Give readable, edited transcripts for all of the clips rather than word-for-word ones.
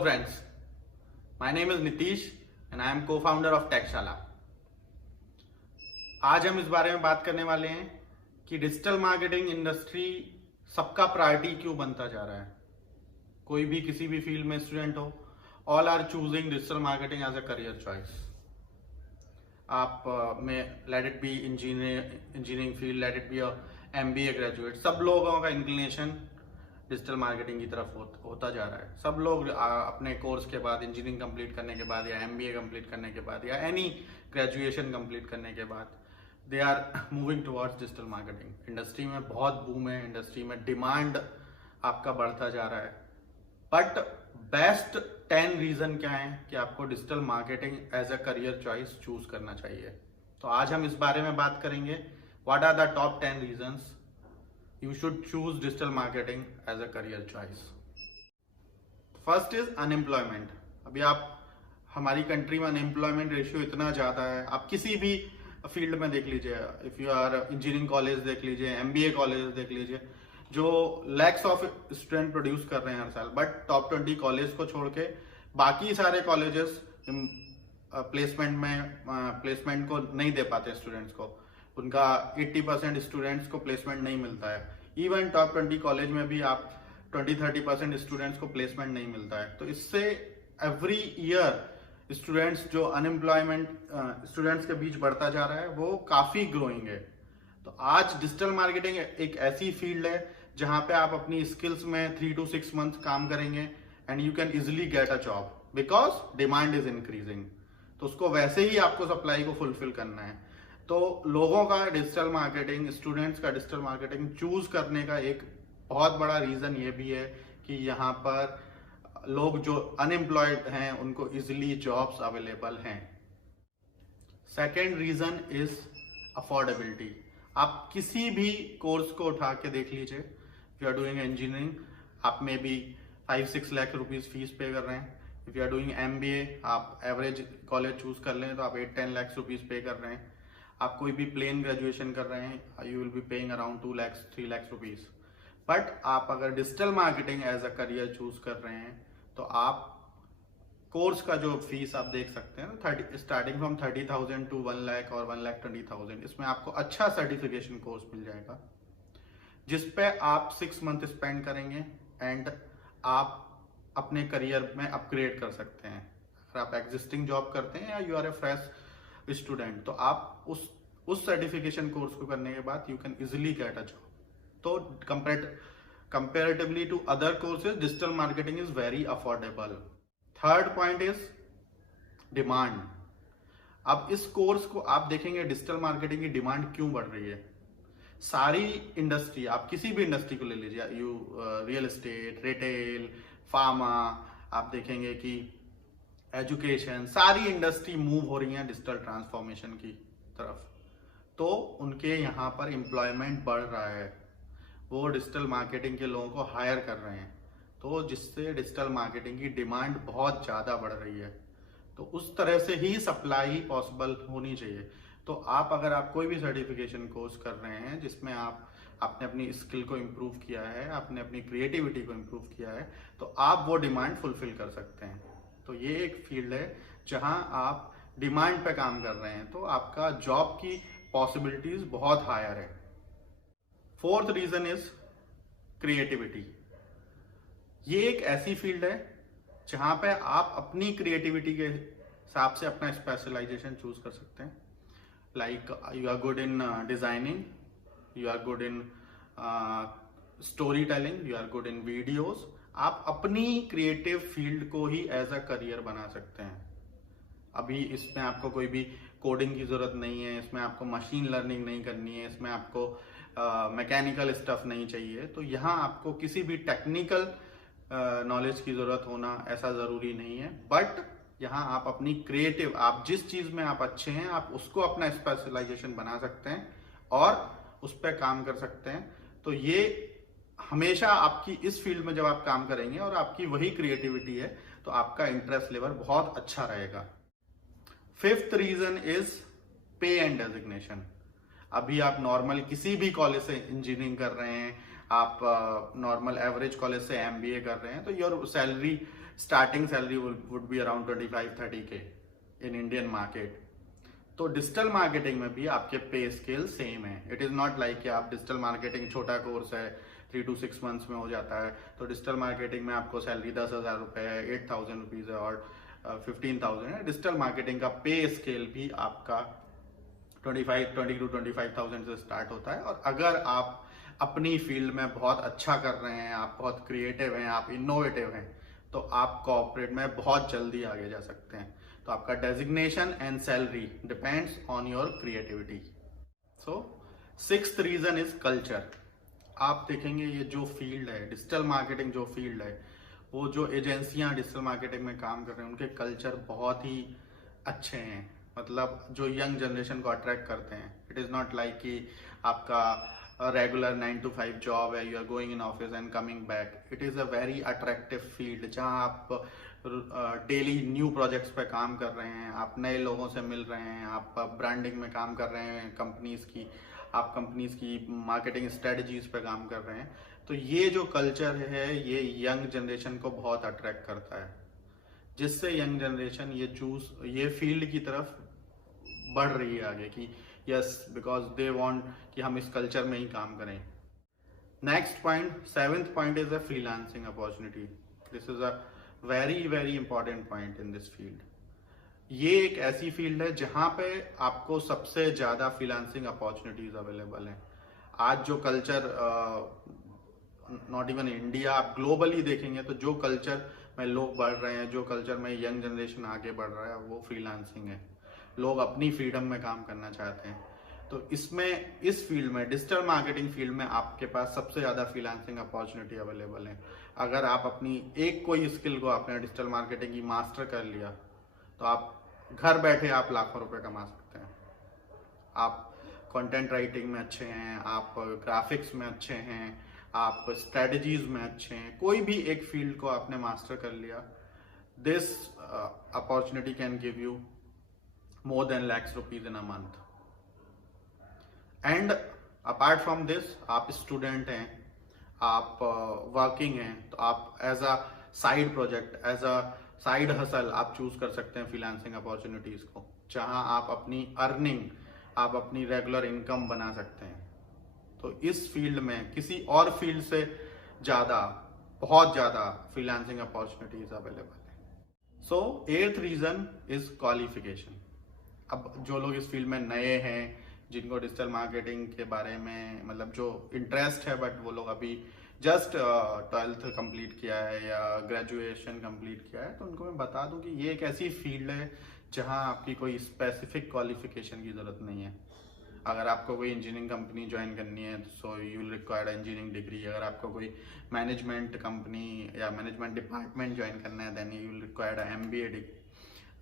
Hello friends, my name is Nitish and I am co-founder of TechShala। आज हम इस बारे में बात करने वाले हैं कि डिजिटल मार्केटिंग इंडस्ट्री सबका प्रायोरिटी क्यों बनता जा रहा है। कोई भी किसी भी फील्ड में स्टूडेंट हो, all are choosing digital marketing as a career choice. आप में let it be engineering field, let it be MBA graduate, सब लोगों का इंक्लिनेशन डिजिटल मार्केटिंग की तरफ होता जा रहा है। सब लोग अपने कोर्स के बाद, इंजीनियरिंग कंप्लीट करने के बाद या MBA कंप्लीट करने के बाद या एनी ग्रेजुएशन कंप्लीट करने के बाद they are moving towards digital marketing. Industry में बहुत बूम है, इंडस्ट्री में डिमांड आपका बढ़ता जा रहा है। बट बेस्ट 10 रीजन क्या है कि आपको digital marketing as a career choice choose करना चाहिए। तो आज हम इस बारे में बात करेंगे, what are the top 10 reasons you should choose digital marketing as a career choice। First is unemployment। अभी आप हमारी कंट्री में अनएम्प्लॉयमेंट रेशियो इतना ज़्यादा है, आप किसी भी फील्ड में देख लीजिए, if you are engineering college देख लीजिए, MBA कॉलेज देख लीजिए, जो लैक्स ऑफ स्टूडेंट प्रोड्यूस कर रहे हैं हर साल। बट टॉप 20 कॉलेज को छोड़ के बाकी सारे कॉलेजेस प्लेसमेंट को नहीं दे पाते स्टूडेंट्स को। उनका 80% स्टूडेंट्स को प्लेसमेंट नहीं मिलता है। इवन टॉप 20 कॉलेज में भी आप 20-30% स्टूडेंट्स को प्लेसमेंट नहीं मिलता है। तो इससे एवरी ईयर स्टूडेंट्स जो अनएम्प्लॉयमेंट स्टूडेंट्स के बीच बढ़ता जा रहा है वो काफी ग्रोइंग है। तो आज डिजिटल मार्केटिंग एक ऐसी फील्ड है जहां पे आप अपनी स्किल्स में 3 to 6 मंथ काम करेंगे and you can easily get a job because demand is increasing. तो उसको वैसे ही आपको सप्लाई को फुलफिल करना है। तो लोगों का डिजिटल मार्केटिंग, स्टूडेंट्स का डिजिटल मार्केटिंग चूज करने का एक बहुत बड़ा रीजन ये भी है कि यहाँ पर लोग जो अनएम्प्लॉयड हैं उनको इजिली जॉब्स अवेलेबल हैं। Second reason is affordability. आप किसी भी कोर्स को उठा के देख लीजिए, यू आर डूइंग इंजीनियरिंग, आप में भी 5-6 लाख रुपीज फीस पे कर रहे हैं। If you are doing MBA, आप एवरेज कॉलेज चूज कर लें तो आप 8-10 लाख रुपीज पे कर रहे हैं। आप कोई भी प्लेन ग्रेजुएशन कर रहे हैं, you will be paying around 2 lakh 3 lakh rupees. But आप अगर digital marketing as a career choose कर रहे हैं तो आप कोर्स का जो फीस आप देख सकते हैं, स्टार्टिंग फ्रॉम 30,000 to 1 लाख और 1,20,000। इसमें आपको अच्छा सर्टिफिकेशन कोर्स मिल जाएगा जिसपे आप 6 मंथ स्पेंड करेंगे एंड आप अपने करियर में अपग्रेड कर सकते हैं। अगर आप एग्जिस्टिंग जॉब करते हैं या you are a fresh student, तो आप उस सर्टिफिकेशन कोर्स को करने के बाद you can easily get a job. तो comparatively to other courses digital marketing is very affordable. Third point is demand. अब इस कोर्स को आप देखेंगे, डिजिटल मार्केटिंग की डिमांड क्यों बढ़ रही है। सारी इंडस्ट्री, आप किसी भी इंडस्ट्री को ले लीजिए, रियल एस्टेट, रिटेल, फार्मा, आप देखेंगे कि एजुकेशन, सारी इंडस्ट्री मूव हो रही है डिजिटल ट्रांसफॉर्मेशन की तरफ। तो उनके यहाँ पर एम्प्लॉयमेंट बढ़ रहा है, वो डिजिटल मार्केटिंग के लोगों को हायर कर रहे हैं, तो जिससे डिजिटल मार्केटिंग की डिमांड बहुत ज़्यादा बढ़ रही है। तो उस तरह से ही सप्लाई पॉसिबल होनी चाहिए। तो अगर आप कोई भी सर्टिफिकेशन कोर्स कर रहे हैं जिसमें आपने अपनी स्किल को इम्प्रूव किया है, आपने अपनी क्रिएटिविटी को इम्प्रूव किया है, तो आप वो डिमांड फुलफिल कर सकते हैं। तो ये एक फील्ड है जहां आप डिमांड पे काम कर रहे हैं, तो आपका जॉब की पॉसिबिलिटीज बहुत हायर है। Fourth reason is creativity. ये एक ऐसी फील्ड है जहां पे आप अपनी क्रिएटिविटी के हिसाब से अपना स्पेशलाइजेशन चूज कर सकते हैं। Like you are good in designing, you are good in story telling, you are good in videos. आप अपनी क्रिएटिव फील्ड को ही एज अ करियर बना सकते हैं। अभी इसमें आपको कोई भी कोडिंग की जरूरत नहीं है, इसमें आपको मशीन लर्निंग नहीं करनी है, इसमें आपको मैकेनिकल स्टफ नहीं चाहिए। तो यहाँ आपको किसी भी टेक्निकल नॉलेज की जरूरत होना ऐसा जरूरी नहीं है। बट यहाँ आप अपनी क्रिएटिव, आप जिस चीज में आप अच्छे हैं, आप उसको अपना स्पेशलाइजेशन बना सकते हैं और उस पर काम कर सकते हैं। तो ये हमेशा आपकी इस फील्ड में जब आप काम करेंगे और आपकी वही क्रिएटिविटी है तो आपका इंटरेस्ट लेवल बहुत अच्छा रहेगा। Fifth reason is pay and designation. अभी आप नॉर्मल किसी भी कॉलेज से इंजीनियरिंग कर रहे हैं, आप नॉर्मल एवरेज कॉलेज से MBA कर रहे हैं, तो your salary, starting salary would be around 25-30K in Indian market. तो डिजिटल मार्केटिंग में भी आपके पे स्केल सेम है। इट इज नॉट लाइक कि आप डिजिटल मार्केटिंग छोटा कोर्स है 3 to 6 मंथ्स में हो जाता है, तो डिजिटल मार्केटिंग में आपको सैलरी 10,000 रुपये है, 8,000 रुपीज है और 15,000 है। डिजिटल मार्केटिंग का पे स्केल भी आपका 20 to 25,000 से स्टार्ट होता है। और अगर आप अपनी फील्ड में बहुत अच्छा कर रहे हैं, आप बहुत क्रिएटिव हैं, आप इनोवेटिव हैं, तो आप कॉर्पोरेट में बहुत जल्दी आगे जा सकते हैं। तो आपका designation and salary depends on your creativity. So 6th reason is culture. आप देखेंगे ये जो फील्ड है, डिजिटल मार्केटिंग जो फील्ड है, वो जो एजेंसियां डिजिटल मार्केटिंग में काम कर रहे हैं, उनके कल्चर बहुत ही अच्छे हैं। मतलब जो यंग जनरेशन को अट्रैक्ट करते हैं। इट इज़ नॉट लाइक कि आपका रेगुलर 9 to 5 जॉब है, you are going in office and coming back. It is a very attractive field जहां आप डेली न्यू प्रोजेक्ट्स पे काम कर रहे हैं, आप नए लोगों से मिल रहे हैं, आप ब्रांडिंग में काम कर रहे हैं कंपनीज की, आप कंपनीज की मार्केटिंग स्ट्रेटजीज पे काम कर रहे हैं। तो ये जो कल्चर है ये यंग जनरेशन को बहुत अट्रैक्ट करता है, जिससे यंग जनरेशन ये फील्ड की तरफ बढ़ रही है आगे की यस, बिकॉज दे वांट कि हम इस कल्चर में ही काम करें। Next point, 7th point is a freelancing opportunity. This is a very very important point in this field. ये एक ऐसी फील्ड है जहां पे आपको सबसे ज्यादा फ्रीलांसिंग अपॉर्चुनिटीज अवेलेबल हैं। आज जो कल्चर, नॉट इवन इंडिया, आप ग्लोबली देखेंगे तो जो कल्चर में लोग बढ़ रहे हैं, जो कल्चर में यंग जनरेशन आगे बढ़ रहा है, वो फ्रीलांसिंग है। लोग अपनी फ्रीडम में काम करना चाहते हैं। तो इसमें, इस फील्ड में, डिजिटल मार्केटिंग फील्ड में आपके पास सबसे ज्यादा फ्रीलांसिंग अपॉर्चुनिटी अवेलेबल है। अगर आप अपनी एक कोई स्किल को आपने डिजिटल मार्केटिंग की मास्टर कर लिया, तो आप घर बैठे आप लाखों रुपए कमा सकते हैं। आप कंटेंट राइटिंग में अच्छे हैं, आप ग्राफिक्स में अच्छे हैं, आप स्ट्रेटजीज में अच्छे हैं, कोई भी एक फील्ड को आपने मास्टर कर लिया, this opportunity can give you more than lakhs rupees in a month. And apart from this, आप स्टूडेंट हैं, आप वर्किंग हैं, तो आप as a side project, as a side hustle आप चूज कर सकते हैं फ्रीलांसिंग अपॉर्चुनिटीज को, जहां आप अपनी अर्निंग, आप अपनी रेगुलर इनकम बना सकते हैं। तो इस फील्ड में किसी और फील्ड से ज्यादा, बहुत ज्यादा फ्रीलांसिंग अपॉर्चुनिटीज अवेलेबल है। सो 8th रीजन इज क्वालिफिकेशन। अब जो लोग इस फील्ड में नए हैं, जिनको डिजिटल मार्केटिंग के बारे में मतलब जो इंटरेस्ट है, बट वो लोग अभी जस्ट 12th कंप्लीट किया है या ग्रेजुएशन कंप्लीट किया है, तो उनको मैं बता दूं कि ये एक ऐसी फील्ड है जहां आपकी कोई स्पेसिफिक क्वालिफिकेशन की जरूरत नहीं है। अगर आपको कोई इंजीनियरिंग कंपनी ज्वाइन करनी है, so you will required engineering degree. अगर आपको कोई मैनेजमेंट कंपनी या मैनेजमेंट डिपार्टमेंट ज्वाइन करना है, then you will required MBA degree.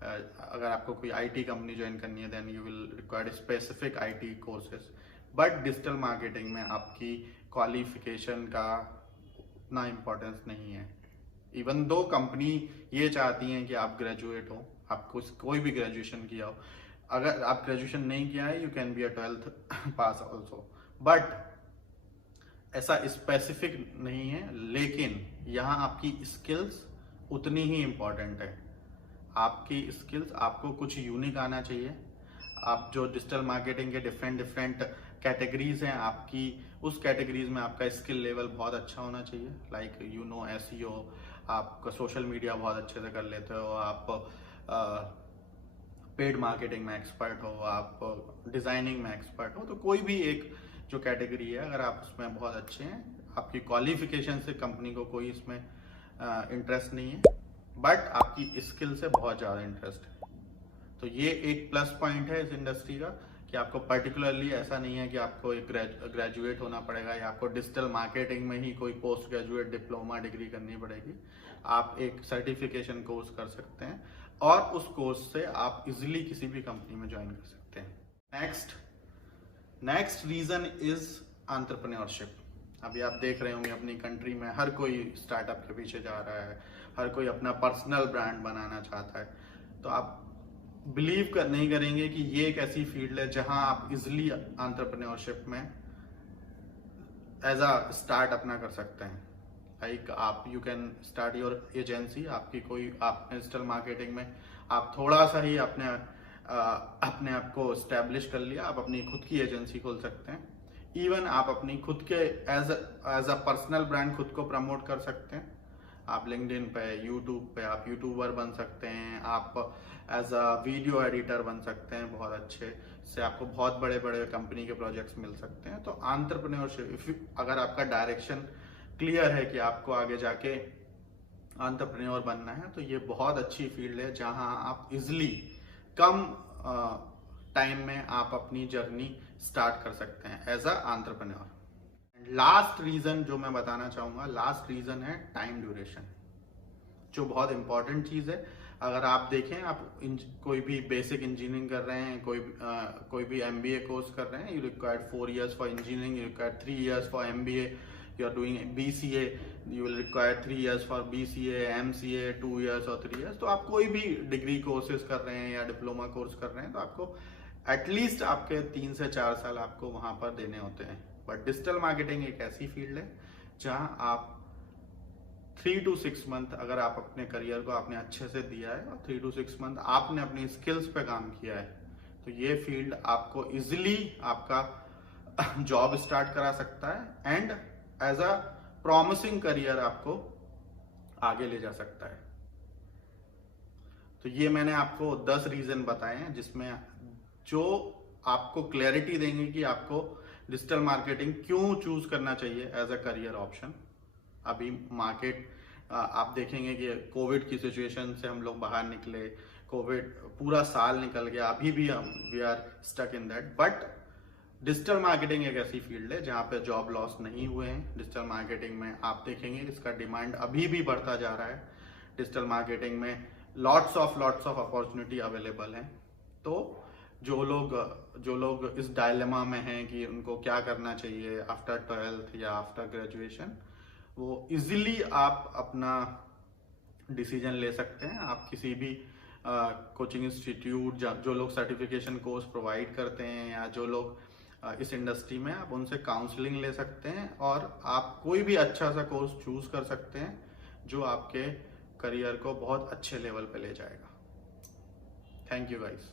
अगर आपको कोई IT कंपनी ज्वाइन करनी है, then you will required specific IT courses. But digital marketing में आपकी क्वालिफिकेशन का उतना इम्पोर्टेंस नहीं है। इवन दो कंपनी ये चाहती हैं कि आप ग्रेजुएट हो, आपको कोई भी ग्रेजुएशन किया हो। अगर आप ग्रेजुएशन नहीं किया है, you can be a 12th pass also, but ऐसा स्पेसिफिक नहीं है। लेकिन यहाँ आपकी स्किल्स उतनी ही इम्पोर्टेंट है। आपकी स्किल्स, आपको कुछ यूनिक आना चाहिए। आप जो डिजिटल मार्केटिंग के डिफरेंट कैटेगरीज हैं, आपकी उस कैटेगरीज में आपका स्किल लेवल बहुत अच्छा होना चाहिए। लाइक यू नो SEO, आप सोशल मीडिया बहुत अच्छे से कर लेते हो, आप पेड मार्केटिंग में एक्सपर्ट हो, आप डिजाइनिंग में एक्सपर्ट हो। तो कोई भी एक जो कैटेगरी है, अगर आप उसमें बहुत अच्छे हैं, आपकी क्वालिफिकेशन से कंपनी को कोई इसमें इंटरेस्ट नहीं है, बट आपकी स्किल से बहुत ज़्यादा इंटरेस्ट है। तो ये एक प्लस पॉइंट है इस इंडस्ट्री का कि आपको पर्टिकुलरली ऐसा नहीं है कि आपको एक ग्रेजुएट होना पड़ेगा या आपको डिजिटल मार्केटिंग में ही कोई पोस्ट ग्रेजुएट डिप्लोमा डिग्री करनी पड़ेगी। आप एक सर्टिफिकेशन कोर्स कर सकते हैं और उस कोर्स से आप इजीली किसी भी कंपनी में ज्वाइन कर सकते हैं। Next reason is entrepreneurship. अभी आप देख रहे होंगे अपनी कंट्री में हर कोई स्टार्टअप के पीछे जा रहा है, हर कोई अपना पर्सनल ब्रांड बनाना चाहता है। तो आप बिलीव नहीं करेंगे कि ये एक ऐसी फील्ड है जहां आप इजिली एंटरप्रेन्योरशिप में एज अ स्टार्ट अपना कर सकते हैं। लाइक आप you can start your agency. आपकी कोई आप डिजिटल मार्केटिंग में आप थोड़ा सा ही अपने आप को स्टैब्लिश कर लिया, आप अपनी खुद की एजेंसी खोल सकते हैं। इवन आप अपनी खुद के एज अ पर्सनल ब्रांड खुद को प्रमोट कर सकते हैं। आप लिंक्डइन पे, यूट्यूब पे आप यूट्यूबर बन सकते हैं, आप एज अ वीडियो एडिटर बन सकते हैं बहुत अच्छे से, आपको बहुत बड़े बड़े कंपनी के प्रोजेक्ट्स मिल सकते हैं। तो एंटरप्रेन्योरशिप, अगर आपका डायरेक्शन क्लियर है कि आपको आगे जाके एंटरप्रेन्योर बनना है, तो ये बहुत अच्छी फील्ड है जहां आप इजिली कम टाइम में आप अपनी जर्नी स्टार्ट कर सकते हैं as a entrepreneur. Last reason जो मैं बताना चाहूंगा, लास्ट रीजन है टाइम ड्यूरेशन, जो बहुत इंपॉर्टेंट चीज है। अगर आप देखें, आप कोई भी बेसिक इंजीनियरिंग कर रहे हैं, कोई भी एमबीए कोर्स कर रहे हैं, you required 4 years for engineering, you required 3 years for MBA, you are doing BCA, you will require 3 years for BCA, MCA 2 years और 3 years। तो आप कोई भी डिग्री कोर्सेज कर रहे हैं या डिप्लोमा कोर्स कर रहे हैं, तो आपको एटलीस्ट आपके 3 से 4 साल आपको वहां पर देने होते हैं। बट डिजिटल मार्केटिंग एक ऐसी फील्ड है जहां आप 3 to 6 month, अगर आप अपने करियर को आपने अच्छे से दिया है और 3 to 6 month आपने अपनी स्किल्स पे काम किया है, तो ये फील्ड आपको इजिली आपका जॉब स्टार्ट करा सकता है and as a promising career आपको आगे ले जा सकता है। तो ये मैंने आपको 10 रीजन बताए हैं जिसमें जो आपको क्लैरिटी देंगे कि आपको डिजिटल मार्केटिंग क्यों चूज करना चाहिए एज अ करियर ऑप्शन। अभी मार्केट आप देखेंगे कि कोविड की सिचुएशन से हम लोग बाहर निकले, कोविड पूरा साल निकल गया, अभी भी हम we are stuck in that. But digital marketing एक ऐसी फील्ड है जहां पे जॉब लॉस नहीं हुए हैं। डिजिटल मार्केटिंग में आप देखेंगे इसका डिमांड अभी भी बढ़ता जा रहा है। डिजिटल मार्केटिंग में लॉट्स ऑफ अपॉर्चुनिटी अवेलेबल है। तो जो लोग इस डायलेमा में हैं कि उनको क्या करना चाहिए आफ्टर 12th या आफ्टर ग्रेजुएशन, वो इजीली आप अपना डिसीजन ले सकते हैं। आप किसी भी कोचिंग इंस्टीट्यूट, जो लोग सर्टिफिकेशन कोर्स प्रोवाइड करते हैं या जो लोग इस इंडस्ट्री में, आप उनसे काउंसलिंग ले सकते हैं और आप कोई भी अच्छा सा कोर्स चूज कर सकते हैं जो आपके करियर को बहुत अच्छे लेवल पे ले जाएगा। Thank you guys.